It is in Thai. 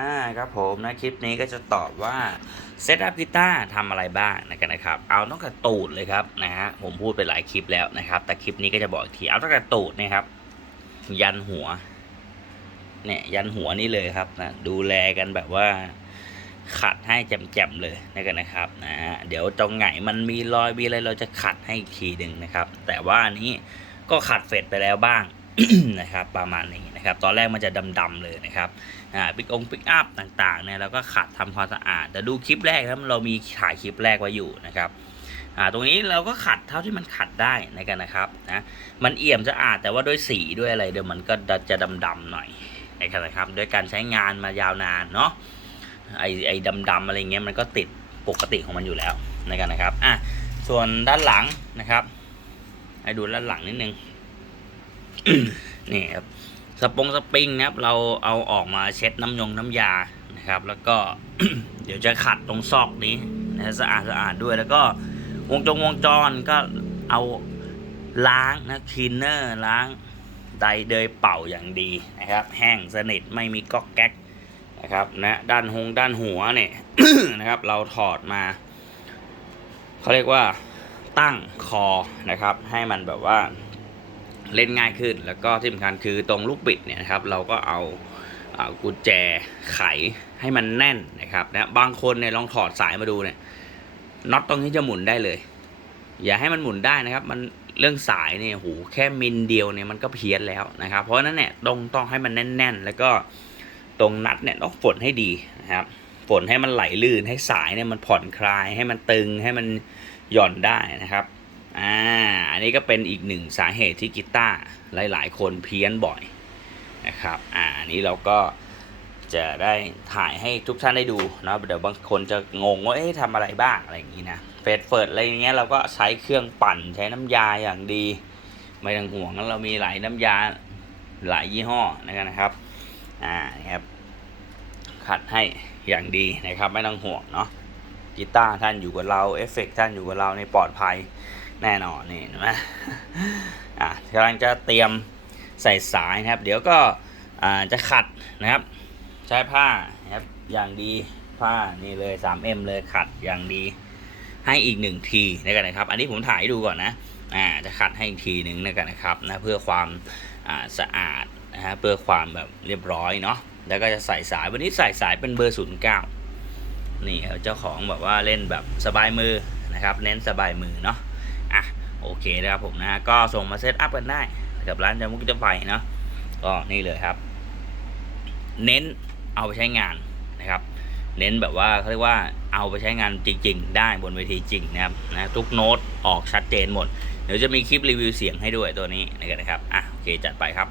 อ่าครับผมนะคลิปนี้ก็จะตอบว่าเซตอัพกีตาร์ทำอะไรบ้างนะกันนะครับ เอาตั้งแต่ตูดเลยครับนะฮะผมพูดไปหลายคลิปแล้วนะครับ แต่คลิปนี้ก็จะบอกอีกทีเอาตั้งแต่ตูดนะครับ ยันหัวเนี่ยยันหัวนี่เลยครับนะดูแลกันแบบว่า ขัดให้แจ่มๆเลยนะกันนะครับนะฮะเดี๋ยวตรงไหนมันมีรอยมีอะไรเราจะขัดให้อีกทีหนึ่งนะครับ แต่ว่าอันนี้ก็ขัดเฟดไปแล้วบ้าง นะครับประมาณนี้นะครับตอนแรกมันจะดำๆเลยนะครับอ่าปิกองปิกอัพต่างๆเนี่ยเราก็ขัดทำความสะอาด แต่ดูคลิปแรกนะเรามีถ่ายคลิปแรกไว้อยู่นะครับอ่าตรงนี้เราก็ขัดเท่าที่มันขัดได้ในกันนะครับนะมันเอี่ยมสะอาดแต่ว่าด้วยสีด้วยอะไรเดี๋ยวมันก็จะดำๆหน่อยนะครับด้วยการใช้งานมายาวนานเนาะไอไอดำๆอะไรเงี้ยมันก็ติดปกติของมันอยู่แล้วในกันนะครับอะส่วนด้านหลังนะครับ ให้ดูด้านหลังนิดนึง นี่ครับสปงสปริงนะครับ เราเอาออกมาเช็ดน้ำยงน้ำยานะครับ แล้วก็เดี๋ยวจะขัดตรงซอกนี้นะสะอาดสะอาดด้วย แล้วก็วงจงวงจรก็เอาล้างนะคลีนเนอร์ล้างไดเดยเป่าอย่างดีนะครับ แห้งสนิทไม่มีก๊อกแก๊กนะครับนะด้านหงด้านหัวเนี่ยนะครับ เราถอดมาเขาเรียกว่าตั้งคอนะครับ ให้มันแบบว่า เล่นง่ายขึ้น แล้วก็ที่สำคัญคือตรงลูกบิดเนี่ยนะครับเราก็เอาเอากุญแจไขให้มันแน่นนะครับนะบางคนเนี่ยลองถอดสายมาดูเนี่ยน็อตตรงนี้จะหมุนได้เลย อย่าให้มันหมุนได้นะครับ มันเรื่องสายเนี่ยโหแค่มิลเดียวเนี่ยมันก็เพี้ยนแล้วนะครับ เพราะฉะนั้นเนี่ยต้องต้องให้มันแน่น ๆ แล้วก็ตรงนัดเนี่ยต้องฝนให้ดีนะครับฝนให้มันไหลลื่นให้สายเนี่ยมันผ่อนคลายให้มันตึงให้มันหย่อนได้นะครับ อ่าอันนี้ก็เป็นอีกหนึ่งสาเหตุที่กีตาร์หลายๆ คนเพี้ยนบ่อยนะครับอ่าอันนี้เราก็จะได้ถ่ายให้ทุกท่านได้ดูนะเดี๋ยวบางคนจะงงว่าเอ๊ะทำอะไรบ้างอะไรอย่างนี้นะเฟดเฟิร์ดอะไรอย่างเงี้ยเราก็ใช้เครื่องปั่นใช้น้ำยาอย่างดี ไม่ต้องห่วงเรามีหลายน้ำยาหลายยี่ห้อนะครับอ่านี่ครับขัดให้อย่างดีนะครับไม่ต้องห่วงเนาะ กีตาร์ท่านอยู่กับเราเอฟเฟกต์ท่านอยู่กับเราในปลอดภัยแน่นอนนี่นไหมอะกำลังจะเตรียมใส่สายนะครับ เดี๋ยวก็อ่าจะขัดนะครับ ใช้ผ้านะครับอย่างดีผ้านี่เลย 3M เลยขัดอย่างดีให้อีกหนึ่งทีนะกันนะครับ อันนี้ผมถ่ายให้ดูก่อนนะอ่าจะขัดให้อีกทีหนึ่งนะกันนะครับนะเพื่อความอ่าสะอาดนะฮะเพื่อความแบบเรียบร้อยเนาะแล้วก็จะใส่สายวันนี้ใส่สายเป็นเบอร์ศูนย์เก้า นี่ครับเจ้าของแบบว่าเล่นแบบสบายมือนะครับ เน้นสบายมือเนาะอะโอเคนะครับผมนะก็ส่งมาเซตอัพกันได้กับร้านจามุกจะไฟเนาะก็นี่เลยครับ เน้นเอาไปใช้งานนะครับ เน้นแบบว่าเขาเรียกว่าเอาไปใช้งานจริง ๆ ได้บนเวทีจริงนะครับนะทุกโน้ตออกชัดเจนหมด เดี๋ยวจะมีคลิปรีวิวเสียงให้ด้วยตัวนี้นะครับอะโอเคจัดไปครับ